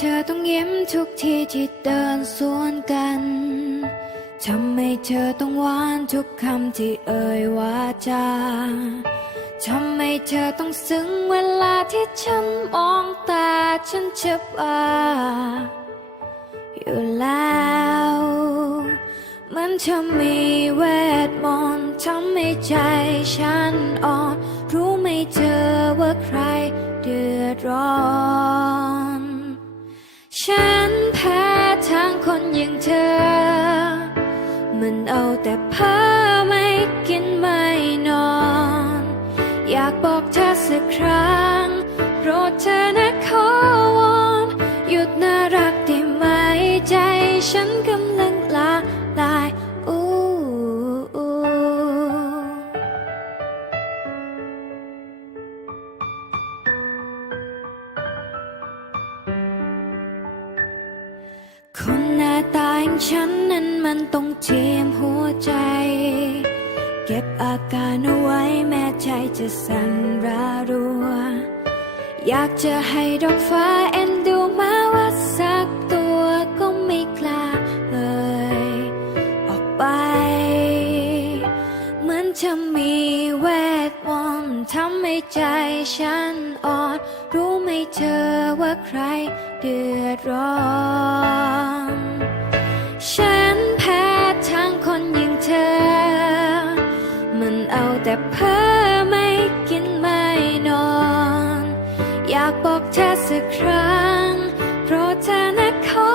เธอต้องยิ้มทุกทีที่เดินสวนกันทำไมเธอต้องหวานทุกคำที่เอ่ยวาจาทำไมเธอต้องซึ้งเวลาที่ฉันมองตาฉันเจ็บอาอยู่แล้วเหมันเธอมีเวทมนต์ทำให้ใจฉันอ่อน รู้ไหมเธอว่าใครเดือดร้อน มันเอาแต่เพ้อไม่กินไม่นอน อยากบอกเธอสักครั้งโปรดเธอนะขอวอนหยุดน่ารักได้ไหมใจฉันกำลังละลายอู้คนหน้าตาอย่างฉันนั้น มันต้องเจียมหัวใจ เก็บอาการเอาไว้แม้ใจจะสั่นระรัว อยากจะให้ดอกฟ้าเอ็นดูมาว่าสักตัวก็ไม่กล้าเลย ออกไป เหมือนจะมีเวทมนต์ทำให้ใจฉันอ่อน รู้ไหมเธอว่าใครเดือดร้อน แต่เพ้อไม่กินไม่นอน อยากบอกเธอสักครั้งโปรดเธอนะขอ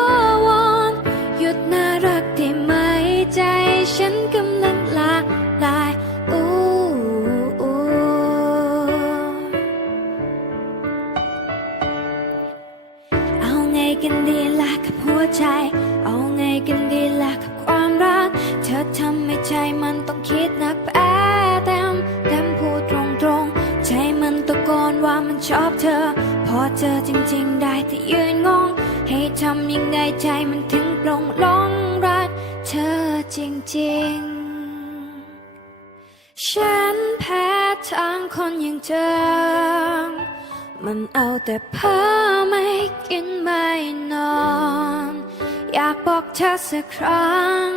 วอนหยุดน่ารักได้ไหมใจฉันกำลังละลายอู้หูเอาไงกันดีล่ะกับหัวใจ เอาไงกันดีล่ะกับความรัก เธอทำให้ใจมันต้องคิดนัก อพอเจอจริงๆได้แต่ยืนงง ให้ทำยังไงใจมันถึงปลงหลงรักเธอจริงๆ ฉันแพ้ทางคนอย่างเธอ มันเอาแต่เพ้อไม่กินไม่นอน อยากบอกเธอสักครั้ง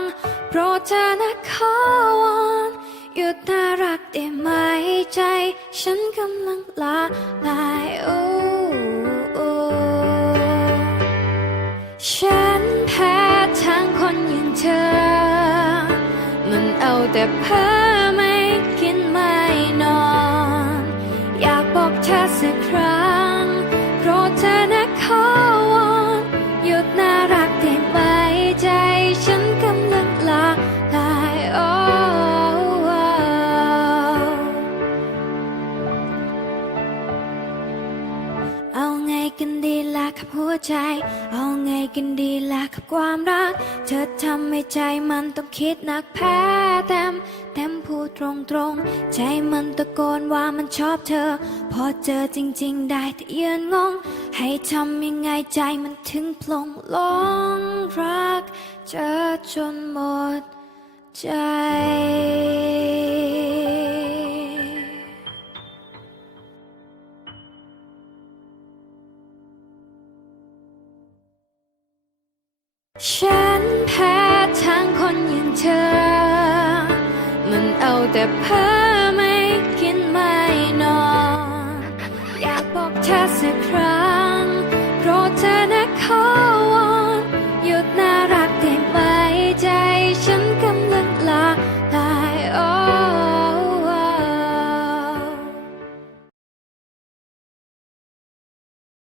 โปรดเธอนะขอวอนหยุดน่ารักได้ไหมใจ ฉันกำลังละลาย แต่เพ้อไม่กินไม่นอน อยากบอกเธอสักครั้งโปรดเธอนะขอวอนหยุดน่ารักได้ไหมใจฉันกำลังละลายโอ้เอาไงกันดี ละกับหัวใจ เอาไงกันดีล่ะกับความรัก เธอทำให้ใจมันต้องคิดหนักแพ้เต็มเต็มพูดตรงตรงๆใจมันตะโกนว่ามันชอบเธอ พอเจอจริง ๆ ได้แต่ยืนงง ให้ทำยังไงใจมันถึงพลงลงรัก เจอจนหมดใจ ฉันแพ้ทางคนอย่างเธอ มันเอาแต่เพ้อไม่กินไม่นอน อยากบอกเธอสักครั้ง